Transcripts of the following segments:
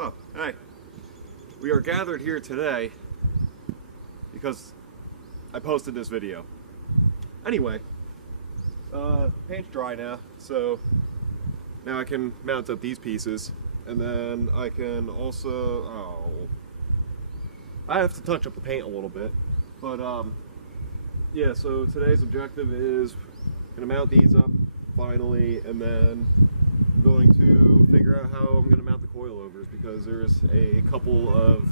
Oh, hey. We are gathered here today because I posted this video. Anyway, paint's dry now, so now I can mount up these pieces, and then I can also, I have to touch up the paint a little bit, but yeah, so today's objective is gonna mount these up finally, and then I'm going to figure out how I'm gonna mount the coilovers, because there's a couple of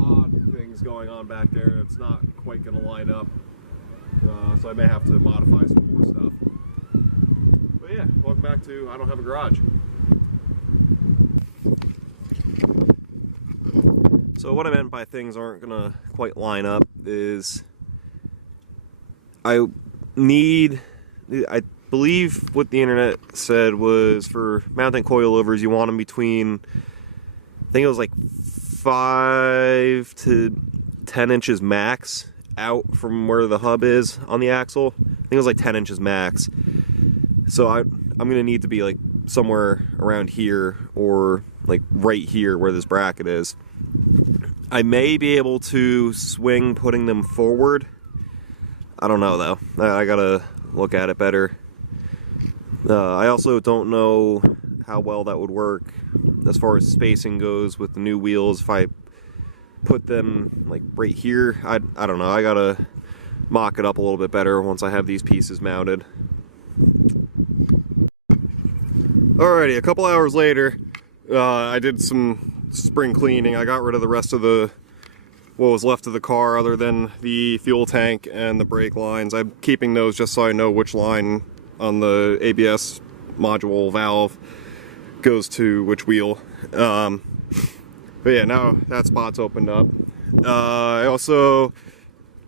odd things going on back there that's not quite gonna line up, so I may have to modify some more stuff. But yeah, welcome back to I Don't Have a Garage. So what I meant by things aren't gonna quite line up is I believe what the internet said was for mounting coilovers you want them between, I think it was like 5 to 10 inches max out from where the hub is on the axle. I think it was like 10 inches max. So I'm gonna need to be like somewhere around here, or like right here where this bracket is. I may be able to swing putting them forward. I don't know though. I gotta look at it better. I also don't know how well that would work as far as spacing goes with the new wheels. If I put them like right here, I don't know. I gotta mock it up a little bit better once I have these pieces mounted. Alrighty, a couple hours later, I did some spring cleaning. I got rid of the rest of what was left of the car, other than the fuel tank and the brake lines. I'm keeping those just so I know which line on the ABS module valve goes to which wheel. But yeah, now that spot's opened up. I also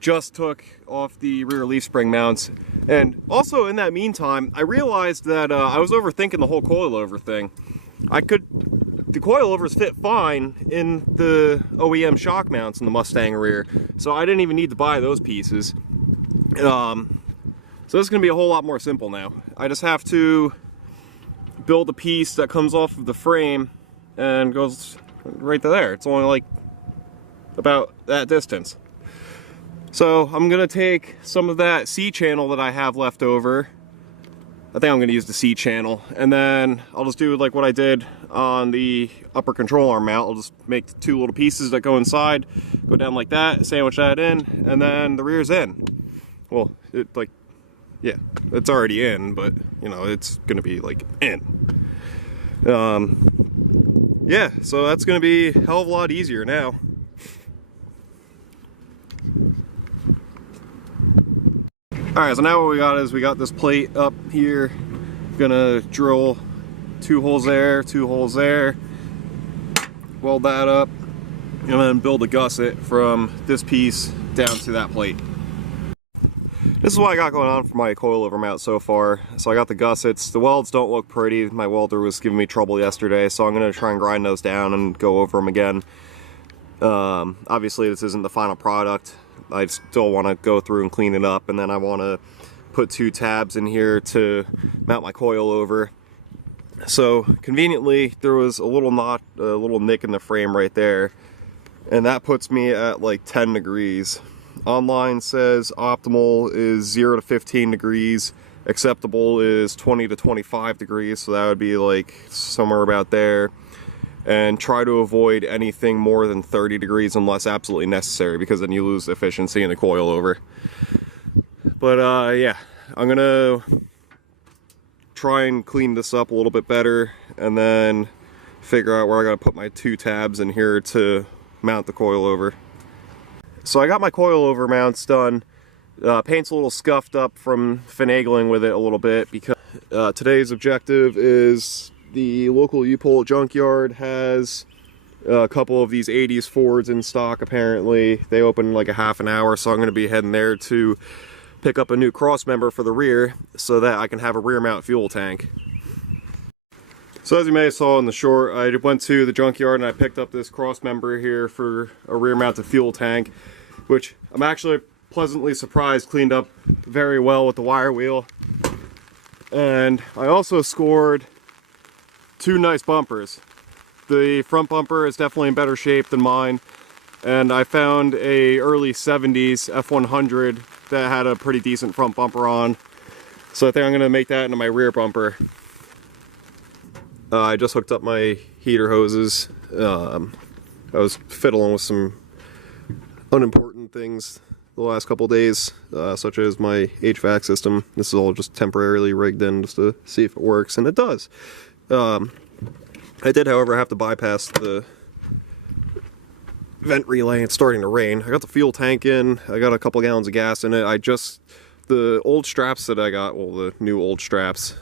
just took off the rear leaf spring mounts, and also in that meantime I realized that I was overthinking the whole coilover thing. The coilovers fit fine in the OEM shock mounts in the Mustang rear, so I didn't even need to buy those pieces. So this is going to be a whole lot more simple now. I just have to build a piece that comes off of the frame and goes right to there. It's only like about that distance. So I'm going to take some of that C channel that I have left over. I think I'm going to use the C channel, and then I'll just do like what I did on the upper control arm mount. I'll just make the two little pieces that go inside, go down like that, sandwich that in, and then the rear's in. Well, yeah, it's already in, but you know, it's gonna be like in. Yeah, so that's gonna be a hell of a lot easier now. Alright, so now what we got is we got this plate up here. Gonna drill 2 holes there, 2 holes there, weld that up, and then build a gusset from this piece down to that plate. This is what I got going on for my coilover mount so far. So I got the gussets. The welds don't look pretty. My welder was giving me trouble yesterday, so I'm going to try and grind those down and go over them again. Obviously this isn't the final product. I still want to go through and clean it up, and then I want to put 2 tabs in here to mount my coilover. So conveniently there was a little nick in the frame right there, and that puts me at like 10 degrees. Online says optimal is 0 to 15 degrees, acceptable is 20 to 25 degrees, so that would be like somewhere about there. And try to avoid anything more than 30 degrees unless absolutely necessary, because then you lose efficiency in the coilover. But yeah, I'm gonna try and clean this up a little bit better, and then figure out where I gotta put my 2 tabs in here to mount the coilover. So I got my coilover mounts done. Paint's a little scuffed up from finagling with it a little bit, because today's objective is the local U-Pole junkyard has a couple of these 80s Fords in stock apparently. They open in like a half an hour, so I'm going to be heading there to pick up a new cross member for the rear so that I can have a rear mount fuel tank. So as you may have saw in the short, I went to the junkyard and I picked up this cross member here for a rear mounted fuel tank, which I'm actually pleasantly surprised cleaned up very well with the wire wheel. And I also scored 2 nice bumpers. The front bumper is definitely in better shape than mine, and I found a early 70s F100 that had a pretty decent front bumper on. So I think I'm going to make that into my rear bumper. I just hooked up my heater hoses. I was fiddling with some unimportant things the last couple days, such as my HVAC system. This is all just temporarily rigged in just to see if it works, and it does. I did, however, have to bypass the vent relay. It's starting to rain. I got the fuel tank in. I got a couple gallons of gas in it. The old straps that I got, well, the new old straps,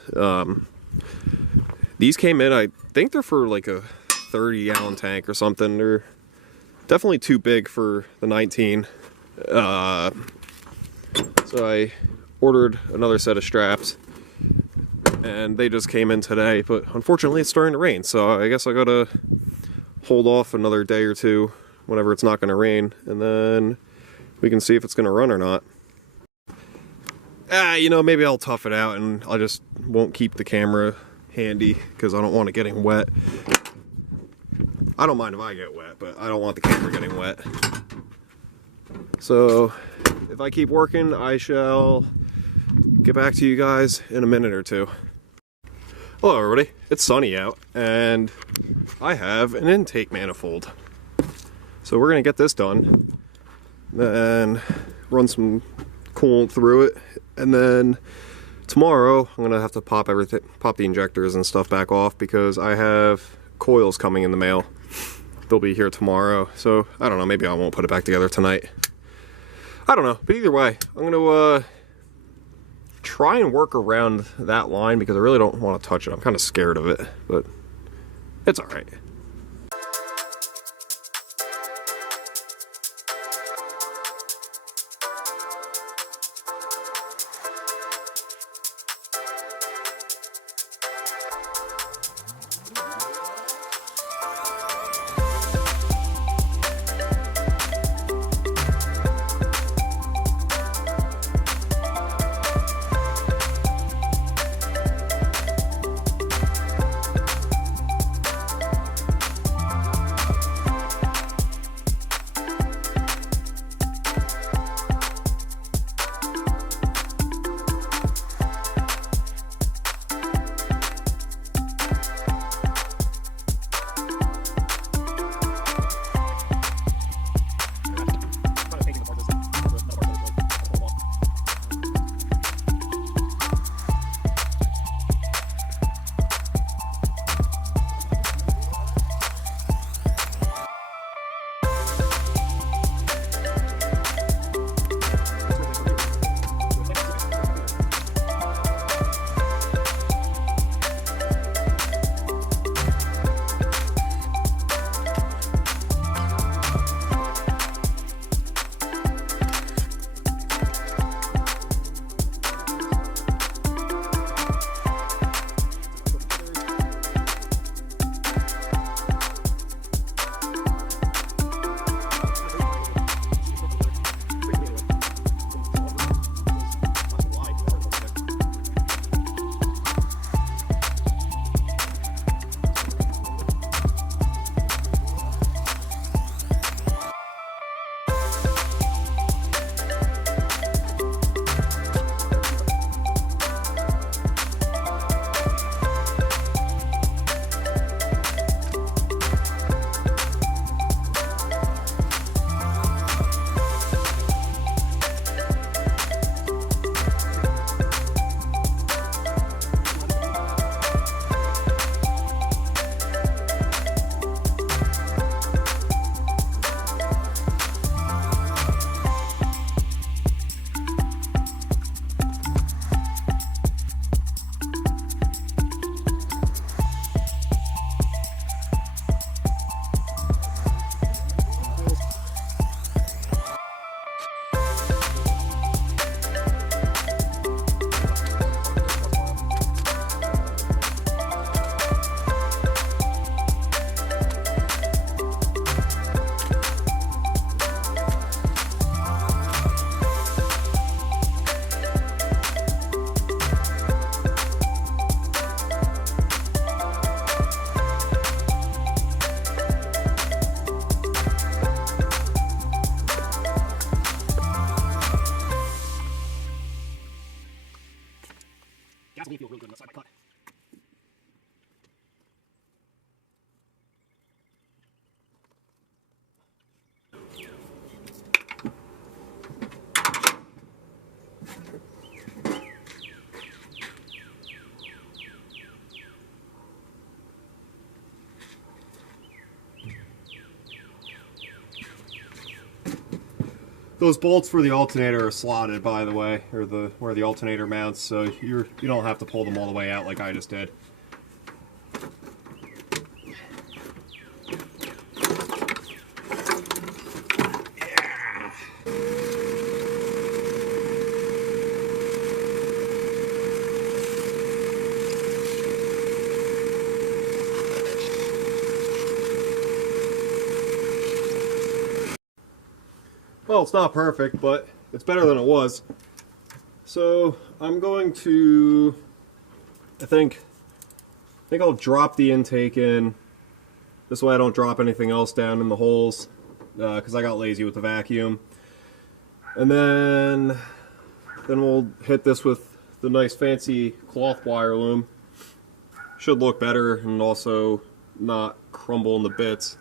these came in, I think they're for like a 30-gallon tank or something. They're definitely too big for the 19. So I ordered another set of straps, and they just came in today, but unfortunately it's starting to rain, so I guess I gotta hold off another day or two whenever it's not gonna rain, and then we can see if it's gonna run or not. You know, maybe I'll tough it out and I just won't keep the camera handy because I don't want it getting wet. I don't mind if I get wet, but I don't want the camera getting wet. So if I keep working, I shall get back to you guys in a minute or two. Hello everybody, it's sunny out and I have an intake manifold. So we're gonna get this done and run some coolant through it, and then tomorrow I'm gonna have to pop the injectors and stuff back off because I have coils coming in the mail. They'll be here tomorrow, so I don't know, maybe I won't put it back together tonight. I don't know, but either way, I'm gonna try and work around that line because I really don't want to touch it. I'm kind of scared of it, but it's all right. Those bolts for the alternator are slotted, by the way, or where the alternator mounts, so you don't have to pull them all the way out like I just did. Well, it's not perfect, but it's better than it was. So I'm going to, I think I'll drop the intake in. This way I don't drop anything else down in the holes, because I got lazy with the vacuum. And then we'll hit this with the nice fancy cloth wire loom. Should look better and also not crumble in the bits.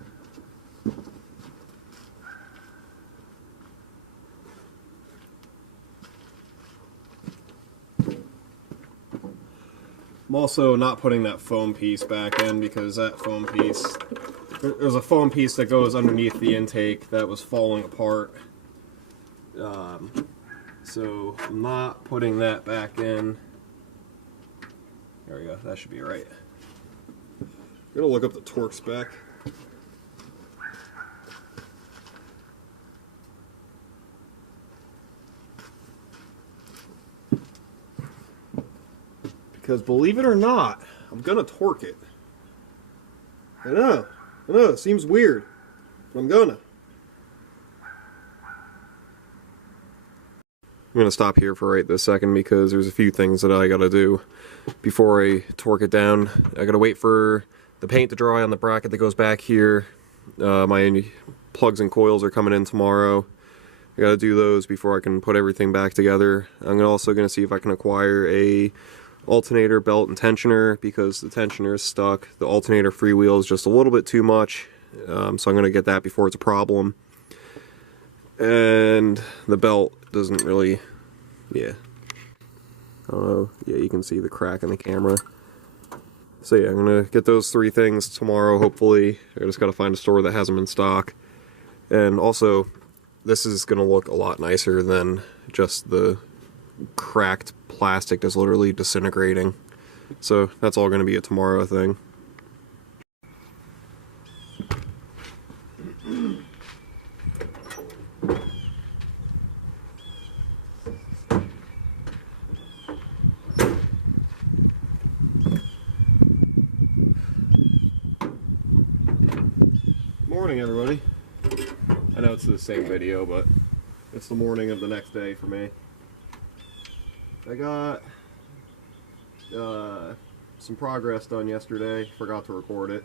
I'm also not putting that foam piece back in because that foam piece, there's a foam piece that goes underneath the intake that was falling apart. So I'm not putting that back in. There we go, that should be right. I'm gonna look up the torque spec. Because believe it or not, I'm gonna torque it. I know, it seems weird, but I'm gonna. I'm gonna stop here for right this second because there's a few things that I gotta do before I torque it down. I gotta wait for the paint to dry on the bracket that goes back here. My plugs and coils are coming in tomorrow. I gotta do those before I can put everything back together. I'm also gonna see if I can acquire a alternator belt and tensioner because the tensioner is stuck. The alternator freewheel is just a little bit too much, so I'm going to get that before it's a problem. And the belt doesn't really, yeah. I don't know, yeah, you can see the crack in the camera. So yeah, I'm going to get those three things tomorrow, hopefully. I just got to find a store that has them in stock. And also, this is going to look a lot nicer than just the cracked plastic that's literally disintegrating. So that's all going to be a tomorrow thing. Morning, everybody. I know it's the same video, but it's the morning of the next day for me. I got some progress done yesterday, forgot to record it,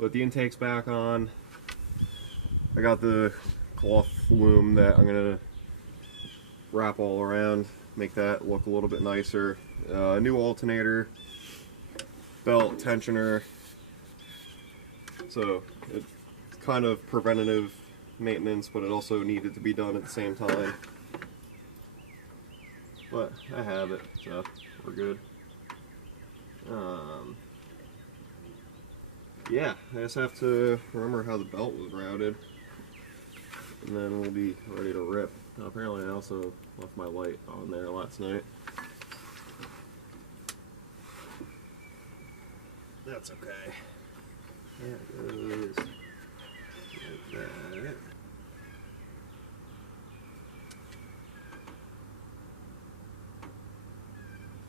but the intake's back on. I got the cloth loom that I'm going to wrap all around, make that look a little bit nicer. New alternator, belt, tensioner, so it's kind of preventative maintenance, but it also needed to be done at the same time. But I have it, so we're good. Yeah, I just have to remember how the belt was routed, and then we'll be ready to rip. Apparently I also left my light on there last night. That's okay. There it goes. Like that.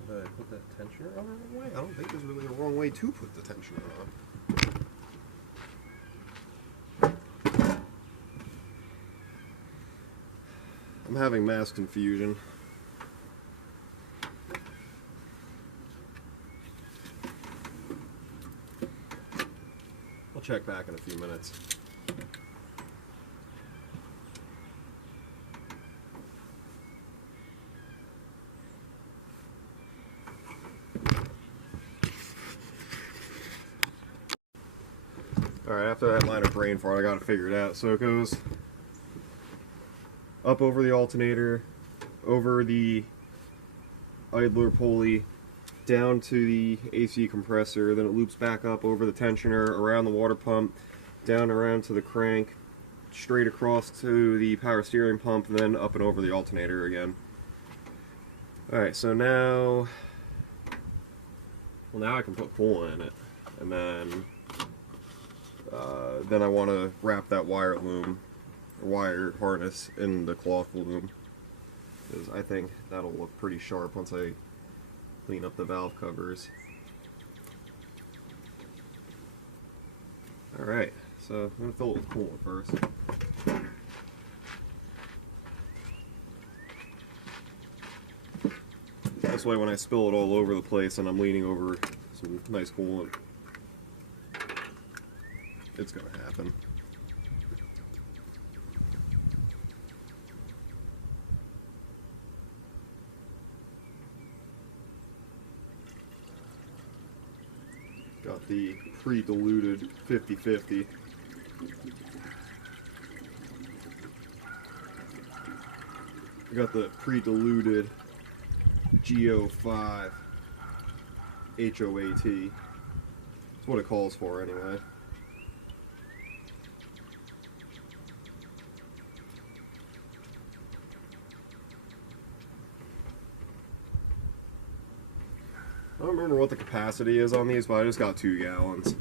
Did I put that tensioner on the wrong way? I don't think there's really a wrong way to put the tensioner on. I'm having mass confusion. I'll check back in a few minutes. Alright, after that line of brain fart, I gotta figure it out. So it goes up over the alternator, over the idler pulley, down to the AC compressor, then it loops back up over the tensioner, around the water pump, down around to the crank, straight across to the power steering pump and then up and over the alternator again. Alright, so now, well, now I can put coolant in it, and then I want to wrap that wire harness in the cloth loom, because I think that'll look pretty sharp once I clean up the valve covers. Alright, so I'm going to fill it with coolant first. This way when I spill it all over the place and I'm leaning over some nice coolant, it's going to happen. Got the pre-diluted 50/50. I got the pre-diluted GO5 HOAT. That's what it calls for anyway. I don't remember what the capacity is on these, but I just got 2 gallons.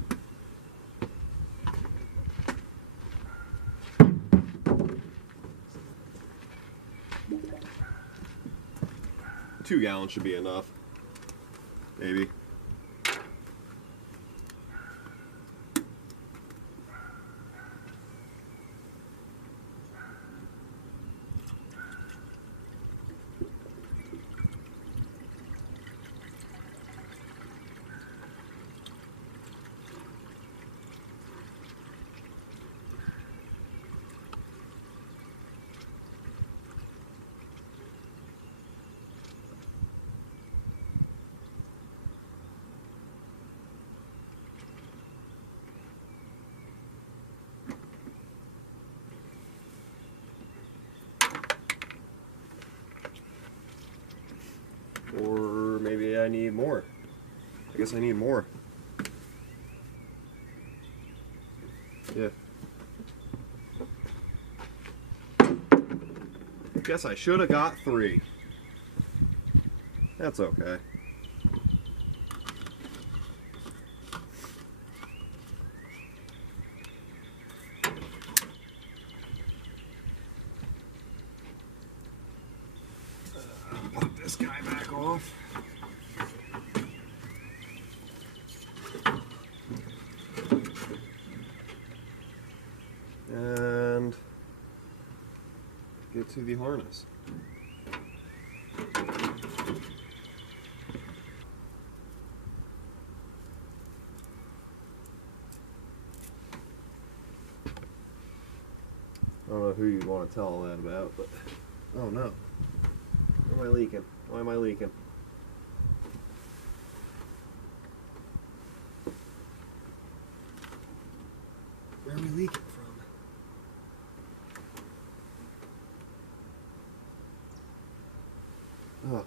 Two gallons should be enough, maybe. Or maybe I need more. I guess I need more. Yeah. I guess I should have got 3. That's okay. Pop this guy back off. And get to the harness. I don't know who you'd want to tell all that about, but oh no. Why am I leaking? Why am I leaking? Where are we leaking from? Oh.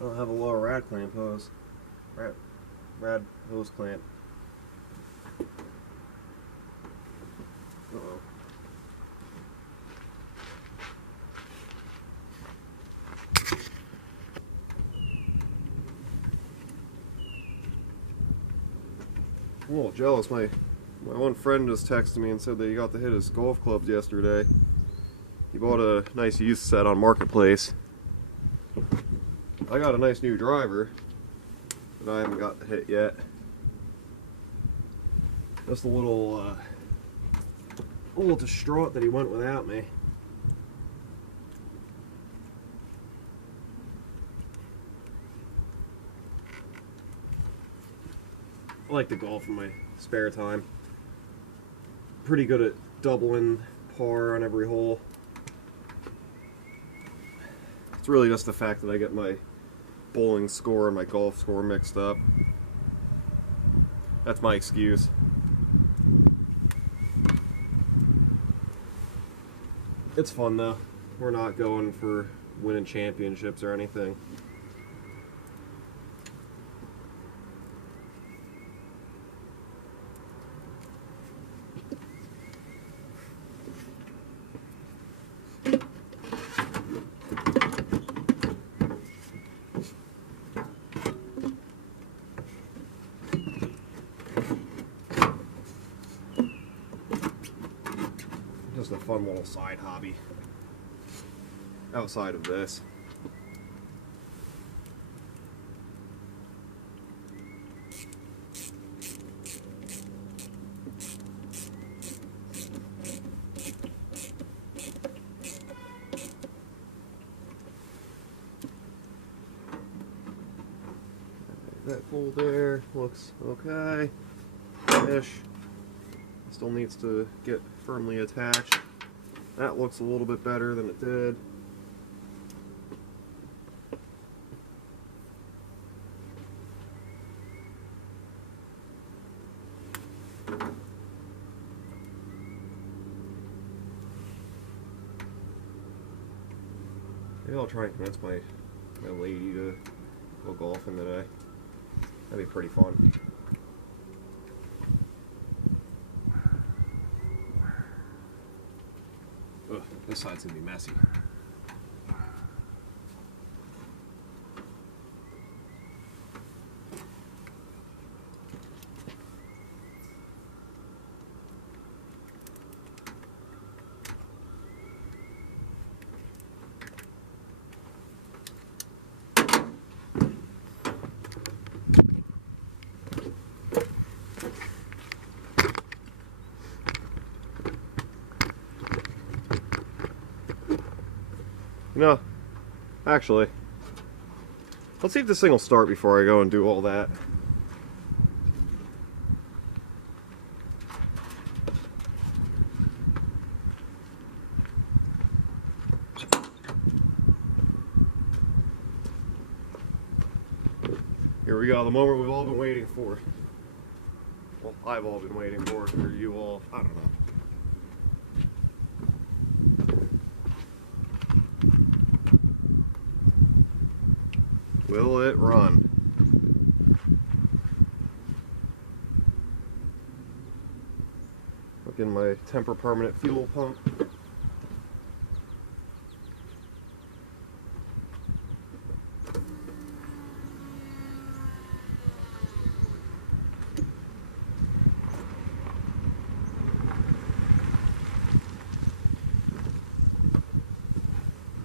I don't have a lower rad clamp hose. Rad hose clamp. Uh-oh. I'm a little jealous. My one friend just texted me and said that he got to hit his golf clubs yesterday. He bought a nice used set on Marketplace. I got a nice new driver that I haven't got to hit yet. Just a little distraught that he went without me. I like to golf in my spare time. Pretty good at doubling par on every hole. It's really just the fact that I get my bowling score and my golf score mixed up. That's my excuse. It's fun though. We're not going for winning championships or anything. just a fun little side hobby outside of this. That hole there looks okay-ish. Still needs to get firmly attached. That looks a little bit better than it did. Maybe I'll try and convince my lady to go golfing today. That'd be pretty fun. Ugh, this side's gonna be messy. No, actually, let's see if this thing will start before I go and do all that. Here we go, the moment we've all been waiting for. Well, I've all been waiting for, or you all, I don't know. Will it run? Look in my temper permanent fuel pump.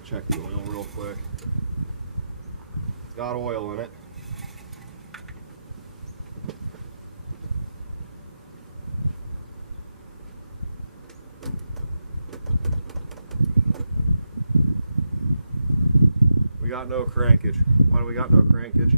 Check the oil real quick. Got oil in it. We got no crankage. Why do we got no crankage?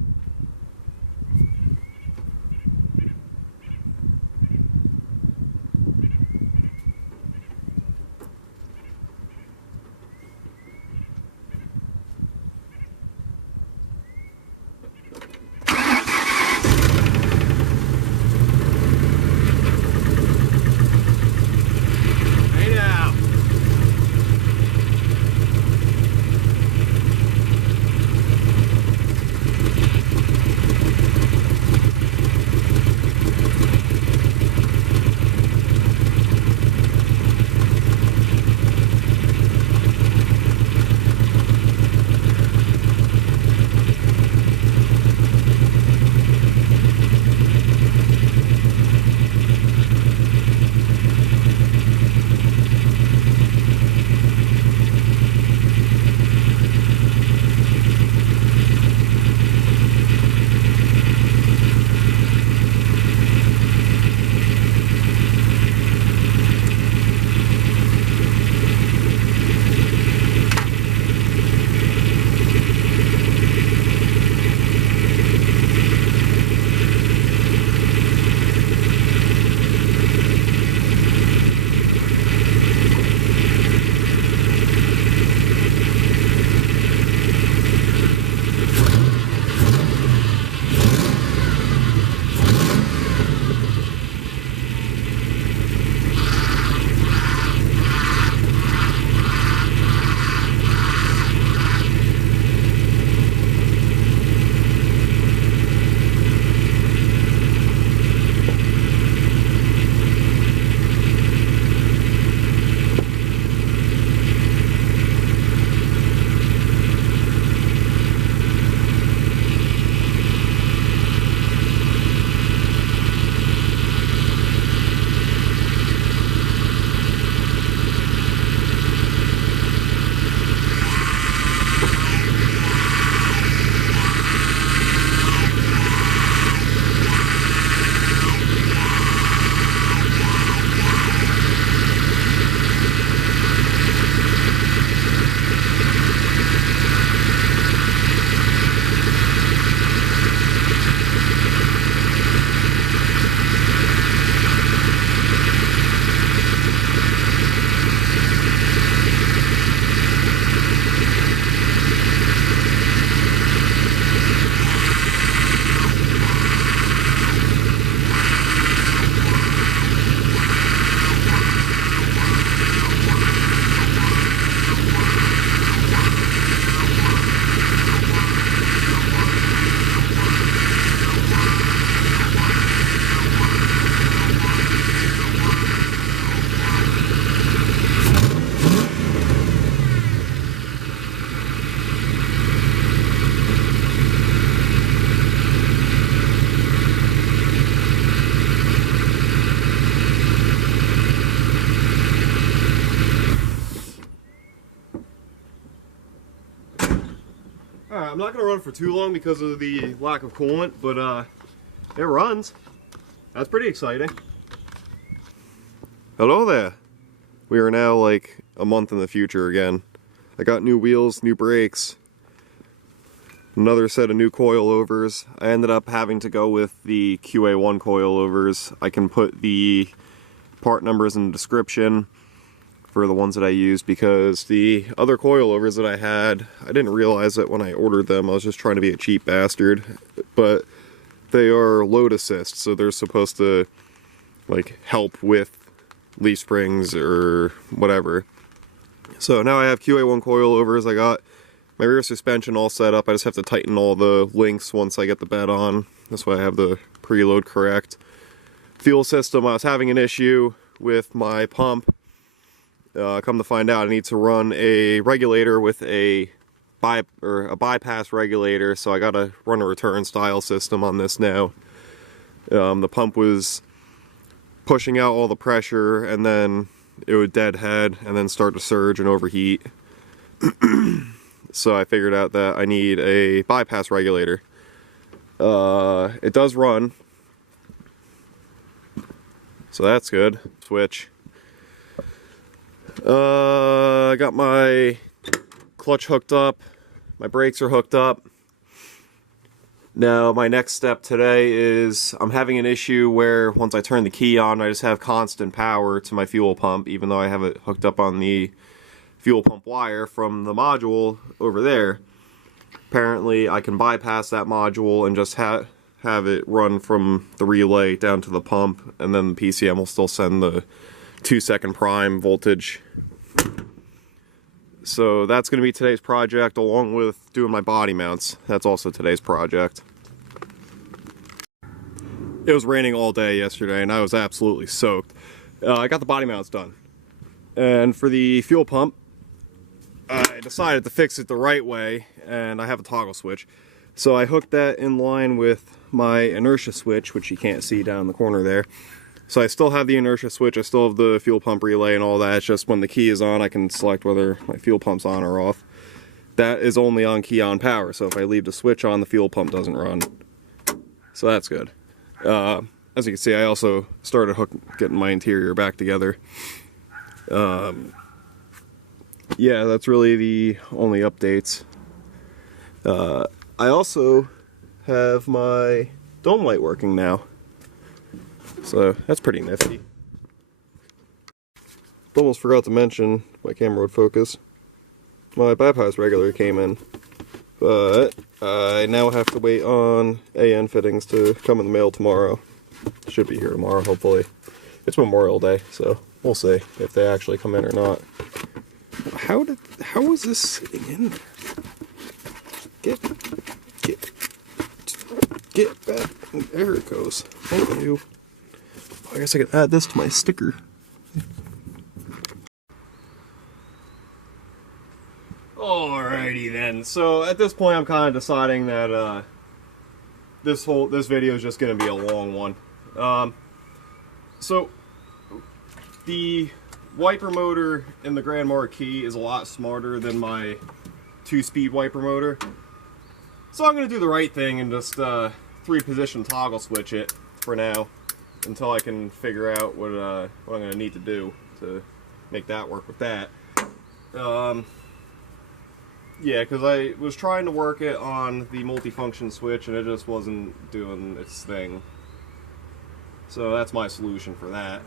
Alright, I'm not going to run for too long because of the lack of coolant, but it runs. That's pretty exciting. Hello there. We are now like a month in the future again. I got new wheels, new brakes, another set of new coilovers. I ended up having to go with the QA1 coilovers. I can put the part numbers in the description for the ones that I used because the other coilovers that I had, I didn't realize it when I ordered them. I was just trying to be a cheap bastard. But they are load assist, so they're supposed to like help with leaf springs or whatever. So now I have QA1 coilovers. I got my rear suspension all set up. I just have to tighten all the links once I get the bed on. That's why I have the preload correct. Fuel system, I was having an issue with my pump. Come to find out, I need to run a regulator with a bypass regulator, so I gotta run a return style system on this now. The pump was pushing out all the pressure, and then it would deadhead and then start to surge and overheat. So I figured out that I need a bypass regulator. It does run, so that's good. Switch. I got my clutch hooked up, my brakes are hooked up. Now my next step today is I'm having an issue where once I turn the key on, I just have constant power to my fuel pump, even though I have it hooked up on the fuel pump wire from the module over there. Apparently I can bypass that module and just have it run from the relay down to the pump, and then the PCM will still send the 2-second prime voltage. So that's going to be today's project, along with doing my body mounts. That's also today's project. It was raining all day yesterday and I was absolutely soaked. I got the body mounts done. And for the fuel pump, I decided to fix it the right way, and I have a toggle switch. So I hooked that in line with my inertia switch, which you can't see down in the corner there. So I still have the inertia switch, I still have the fuel pump relay and all that. It's just when the key is on, I can select whether my fuel pump's on or off. That is only on key on power, so if I leave the switch on, the fuel pump doesn't run. So that's good. As you can see, I also started getting my interior back together. Yeah, that's really the only updates. I also have my dome light working now. So that's pretty nifty. Almost forgot to mention, my camera would focus, my bypass regulator came in, but I now have to wait on AN fittings to come in the mail tomorrow. Should be here tomorrow, hopefully. It's Memorial Day, so we'll see if they actually come in or not. How was this sitting in there? Get back. There it goes. Thank you. I guess I could add this to my sticker. Alrighty then. So at this point, I'm kind of deciding that this video is just going to be a long one. So the wiper motor in the Grand Marquis is a lot smarter than my 2-speed wiper motor. So I'm going to do the right thing and just 3-position toggle switch it for now, until I can figure out what I'm going to need to do to make that work with that. Yeah, because I was trying to work it on the multifunction switch and it just wasn't doing its thing. So that's my solution for that.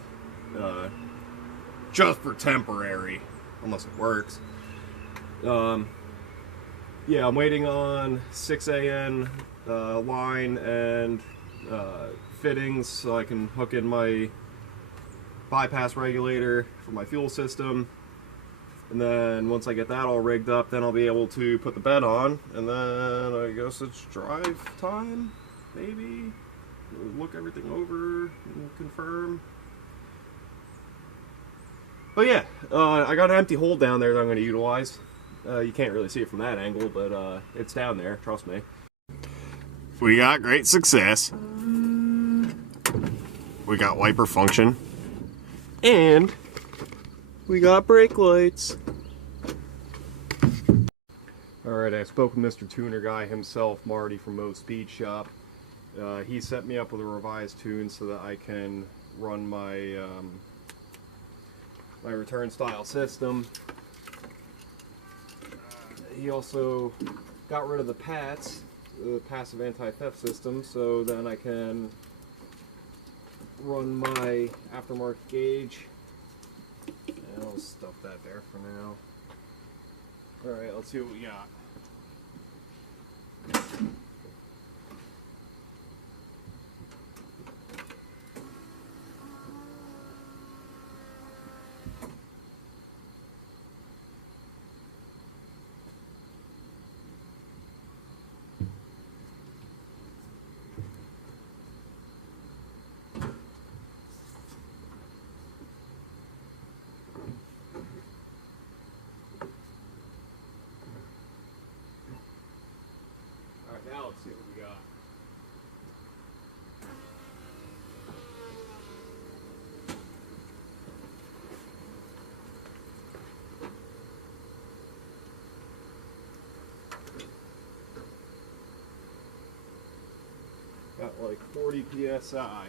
Just for temporary, unless it works. Yeah, I'm waiting on 6AN line and fittings so I can hook in my bypass regulator for my fuel system, and then once I get that all rigged up, then I'll be able to put the bed on, and then I guess it's drive time, maybe look everything over and confirm. But yeah, I got an empty hole down there that I'm going to utilize. You can't really see it from that angle, but it's down there, trust me. We got great success. We got wiper function, and we got brake lights. Alright. Alright, I spoke with Mr. Tuner Guy himself, Marty from Mo Speed Shop. He set me up with a revised tune so that I can run my my return style system. He also got rid of the PATs, the passive anti-theft system, so then I can run my aftermarket gauge. And I'll stuff that there for now. Alright, let's see what we got. Now let's see what we got. Got like 40 PSI.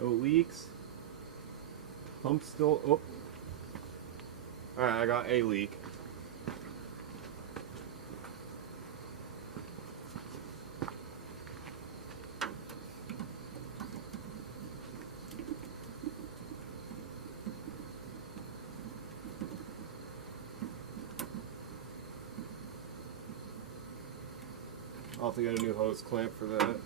No leaks. Pump still. Oh. Alright, I got a leak. I'll have to get a new hose clamp for that.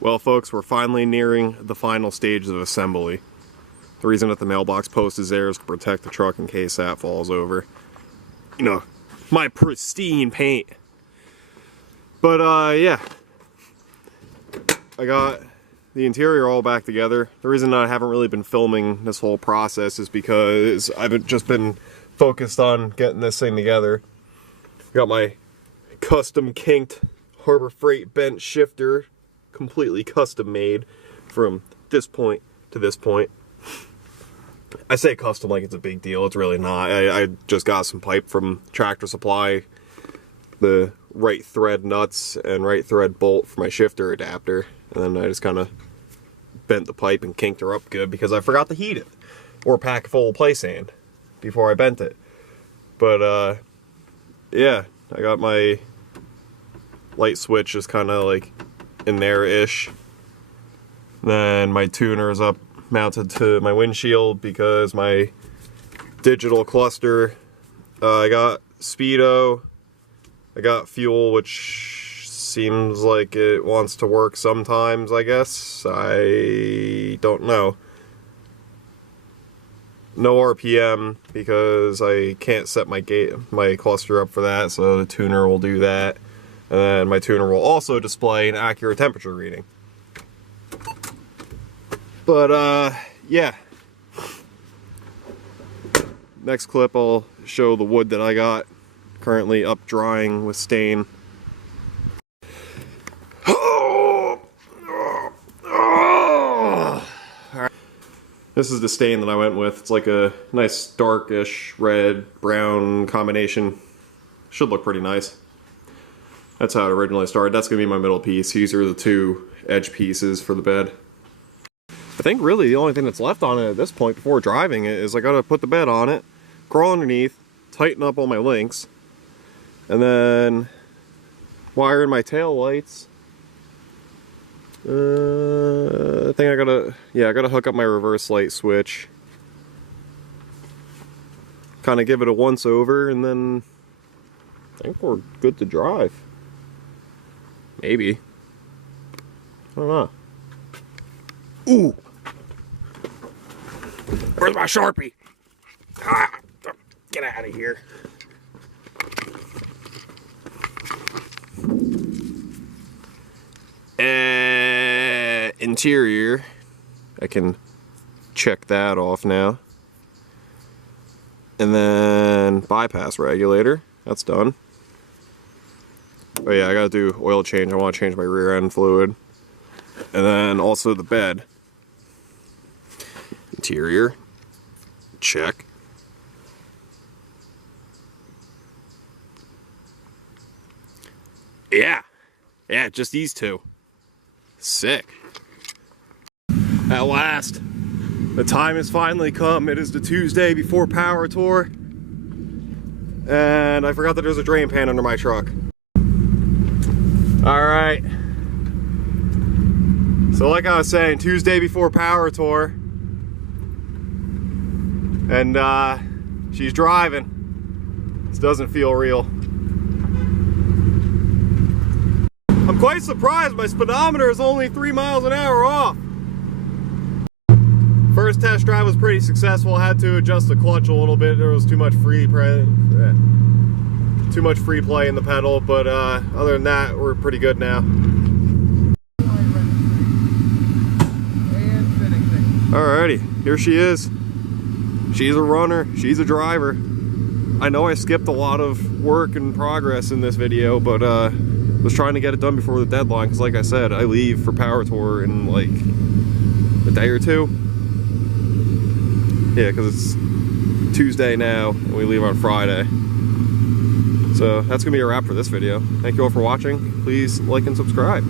Well folks, we're finally nearing the final stage of assembly. The reason that the mailbox post is there is to protect the truck in case that falls over. you know, my pristine paint. But yeah, I got the interior all back together. The reason I haven't really been filming this whole process is because I've just been focused on getting this thing together. Got my custom kinked Harbor Freight bent shifter, completely custom made from this point to this point. I say custom like it's a big deal. It's really not. I just got some pipe from Tractor Supply, the right thread nuts and right thread bolt for my shifter adapter, and then I just kind of bent the pipe and kinked her up good because I forgot to heat it or pack full of play sand before I bent it. But yeah, I got my light switch just kind of like in there-ish. Then my tuner is up mounted to my windshield because my digital cluster, I got speedo, I got fuel, which seems like it wants to work sometimes, I guess. I don't know. No RPM because I can't set my cluster up for that, so the tuner will do that. And then my tuner will also display an accurate temperature reading. But yeah. Next clip I'll show the wood that I got currently up drying with stain. This is the stain that I went with. It's like a nice darkish red brown combination. Should look pretty nice. That's how it originally started. That's gonna be my middle piece. These are the two edge pieces for the bed. I think really the only thing that's left on it at this point before driving it is I gotta put the bed on it, crawl underneath, tighten up all my links, and then wire in my tail lights. I think I gotta hook up my reverse light switch. Kind of give it a once over, and then I think we're good to drive. Maybe. I don't know. Ooh! Where's my Sharpie? Ah, get out of here. Interior. I can check that off now. And then bypass regulator. That's done. Oh yeah, I gotta do oil change. I want to change my rear end fluid. And then also the bed. Interior. Check. Yeah. Yeah, just these two. Sick. At last, the time has finally come. It is the Tuesday before Power Tour. And I forgot that there's a drain pan under my truck. Alright. So like I was saying, Tuesday before Power Tour. And she's driving. This doesn't feel real. I'm quite surprised my speedometer is only 3 miles an hour off. First test drive was pretty successful. I had to adjust the clutch a little bit. There was too much free play in the pedal, but other than that, we're pretty good now. Alrighty, here she is. She's a runner, she's a driver. I know I skipped a lot of work and progress in this video, but was trying to get it done before the deadline, because like I said, I leave for Power Tour in like a day or two. Yeah, because it's Tuesday now, and we leave on Friday. So that's going to be a wrap for this video. Thank you all for watching. Please like and subscribe.